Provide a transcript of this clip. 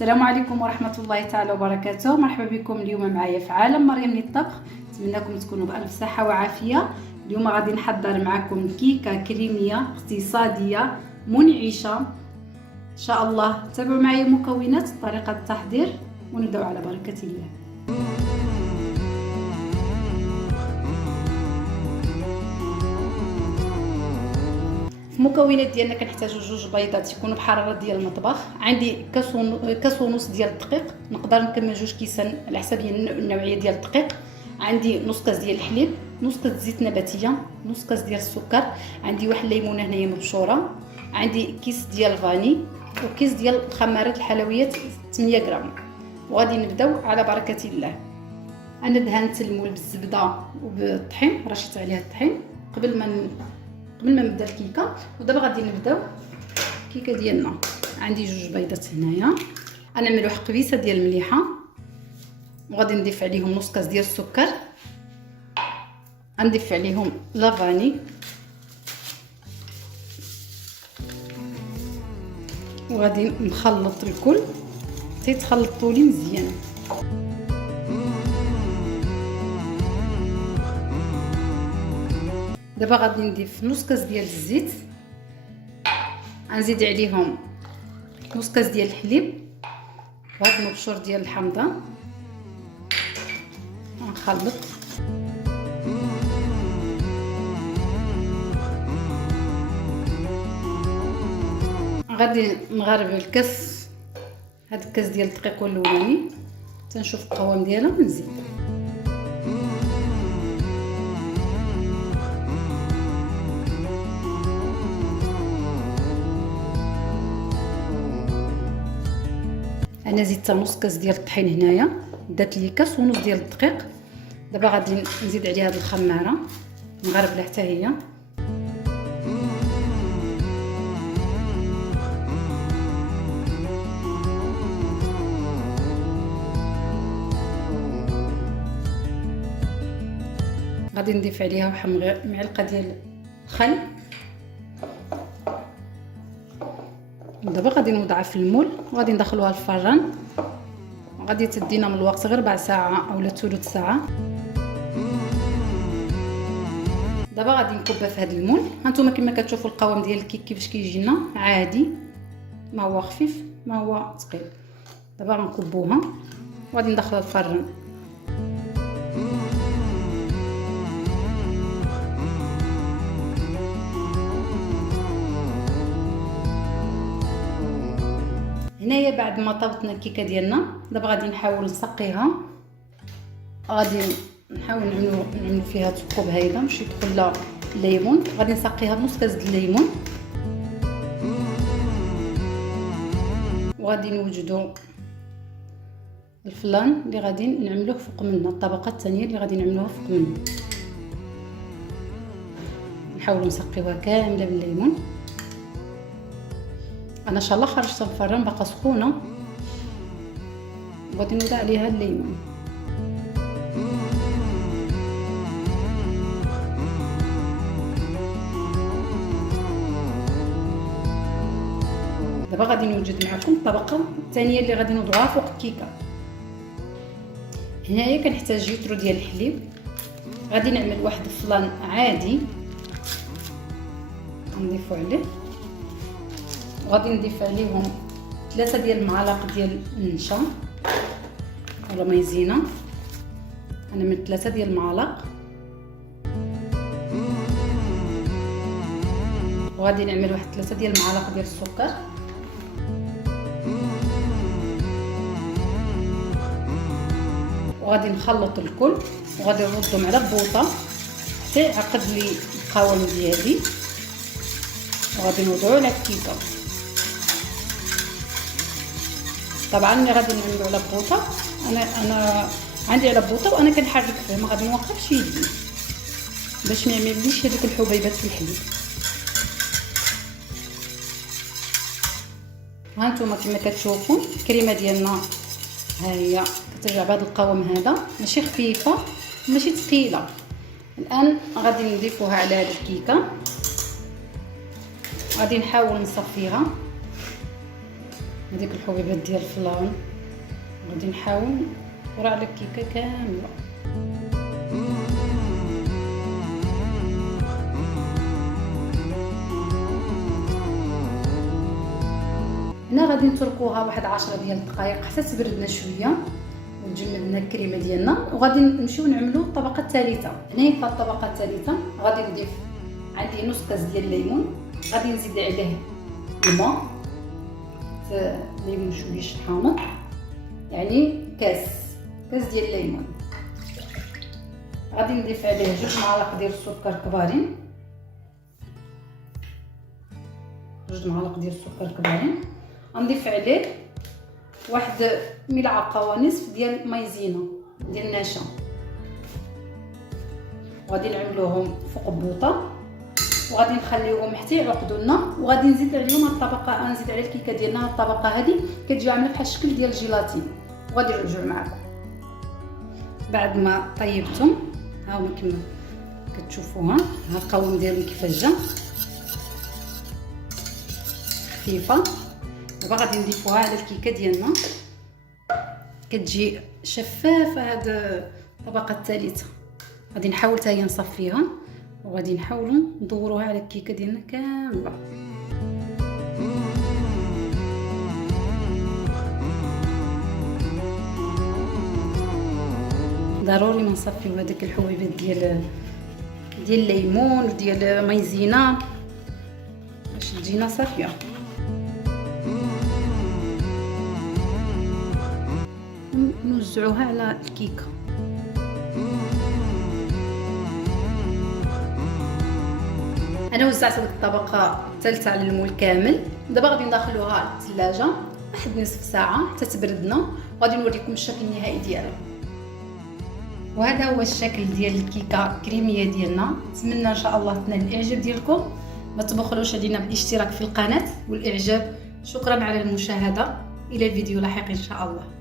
السلام عليكم ورحمة الله تعالى وبركاته. مرحبا بكم اليوم معايا في عالم مريم للطبخ. نتمنىكم تكونوا بألف صحة وعافية. اليوم غادي نحضر معكم كيكة كريمية اقتصادية منعشة ان شاء الله. تابعوا معايا مكونات طريقة التحضير ونبداو على بركة الله. المكونات ديالنا كنحتاجوا جوج بيضات يكونوا بحراره ديال المطبخ، عندي كاس ونص ديال الدقيق، نقدر نكمل جوج كيسان على حسب النوعيه ديال الدقيق، عندي نص كاس ديال الحليب، نص كاس زيت نباتيه، نص كاس ديال السكر، عندي واحد الليمونه هنايا مبشوره، عندي كيس ديال الفاني وكيس ديال خمارات الحلويات 8 غرام. وغادي نبداو على بركه الله. انا دهنت المول بالزبده وبالطحين، رشيت عليها الطحين قبل ما نبدا الكيكه. ودابا غادي نبداو الكيكه ديالنا. عندي جوج بيضات هنايا، انا نعمل واحد قبيصه ديال المليحه وغادي نضيف عليهم نص كاس ديال السكر، غنضيف عليهم لافاني وغادي نخلط الكل تيتخلطوا لي مزيان. دابا غادي نضيف نص كاس ديال الزيت، غنزيد عليهم نص كاس ديال الحليب وهاد المبشور ديال الحامضه، غنخلط. غادي نغرب الكاس، هاد الكاس ديال الدقيق الاولاني تنشوف القوام ديالها ونزيد. انا زدت نص كاس ديال الطحين هنايا، دات لي كاس ونص ديال الدقيق. دابا غادي نزيد عليها هاد الخماره نغرب لها حتى هي. غادي نضيف عليها واحد معلقه ديال الخل. دابا غادي نوضعها في المول وغادي ندخلوها للفران. غادي تدينا من الوقت غير ربع ساعه اولا ثلث ساعه. دابا غادي نكبها في هذا المول. هانتوما كما كتشوفوا القوام ديال الكيك كيفاش كيجينا، عادي، ما هو خفيف ما هو ثقيل. دابا غنكبوها وغادي ندخلها للفران. هنايا بعد ما طابتنا الكيكه ديالنا، دابا غادي نحاول نسقيها. غادي نحاول نعملوا فيها الثقوب هايله باش يدخل لها الليمون. غادي نسقيها بنص كاس ديال الليمون وغادي نوجدوا الفلان اللي غادي نعملوه فوق منه، الطبقه الثانيه اللي غادي نعملوها فوق منه. نحاولوا نسقيوها كامله بالليمون. انا ان شاء الله خرجتها من الفران باقا سخونه وغادي نوضع عليها الليمون. دابا غادي نوجد معكم الطبقه الثانيه اللي غادي نوضعوها فوق الكيكه. هنايا كنحتاج لتر ديال الحليب. غادي نعمل واحد الفلان عادي نضيفو عليه، وغادي نضيف عليهم 3 ديال المعالق ديال النشا ولا مايزينا. انا من 3 ديال المعالق. وغادي نعمل واحد 3 ديال المعالق ديال السكر. وغادي نخلط الكل وغادي نردهم على بوطه حتى يعقد لي القوام ديالي وغادي نوضعوه على الكيكه. طبعا ملي غادي نعملو على بوطه، انا عندي على بوطه وانا كنحرك فيه، ما غادي نوقفش يدي باش ما يعمليش هذوك الحبيبات في الحليب. هانتوما كما كتشوفوا الكريمه ديالنا ها هي كترجع بهذا القوام هذا، ماشي خفيفه ماشي ثقيله. الان غادي نضيفوها على هذه الكيكه. غادي نحاول نصفيها هذيك الحبيبات ديال الفلاون. غادي نحاول نقرا على الكيكه كامله. هنا غادي نتركوها واحد 10 ديال الدقائق حتى تبرد لنا شويه ونجمد لنا الكريمه ديالنا، وغادي نمشيو نعملوا الطبقه الثالثه. هنا في الطبقه الثالثه غادي نضيف عندي نص كاس ديال الليمون، غادي نزيد عليه الماء، الليمون شويه حامض، يعني كاس ديال الليمون. غادي نضيف عليه 2 معالق ديال السكر كبارين، 2 معالق ديال السكر كبارين. غنضيف عليه واحد ملعقه ونصف ديال مايزينا ديال النشا، وغادي نعملوهم فوق بوطه وغادي نخليوهم حتى يعقدوا لنا، وغادي نزيد عليهم الطبقه، نزيد على الكيكه ديالنا الطبقه هذه كتجي عامله بحال الشكل ديال الجيلاتين. وغادي نرجع معكم بعد ما طيبتهم. ها هما كما كتشوفوها، ها القوام ديالهم كيفاش جا خفيفه. دابا غادي نضيفوها على الكيكه ديالنا، كتجي شفافه هاد الطبقه الثالثه. غادي نحاول حتى هي نصفيها، وغادي نحاولوا ندوروها على الكيكه ديالنا كامله. ضروري ما نصفيو هذيك الحبيبات ديال الليمون وديال مايزينا باش تجينا صافيه. نوزعوها على الكيكه. انا وزعت هذيك الطبقه الثالثه على المول كامل. دابا غادي ندخلوها للثلاجه واحد نصف ساعه حتى تبردنا، وغادي نوريكم الشكل النهائي ديالها. وهذا هو الشكل ديال الكيكه الكريميه ديالنا. نتمنى ان شاء الله تنال الاعجاب ديالكم. ما تبخلوش علينا بالاشتراك في القناه والاعجاب. شكرا على المشاهده، الى فيديو لاحق ان شاء الله.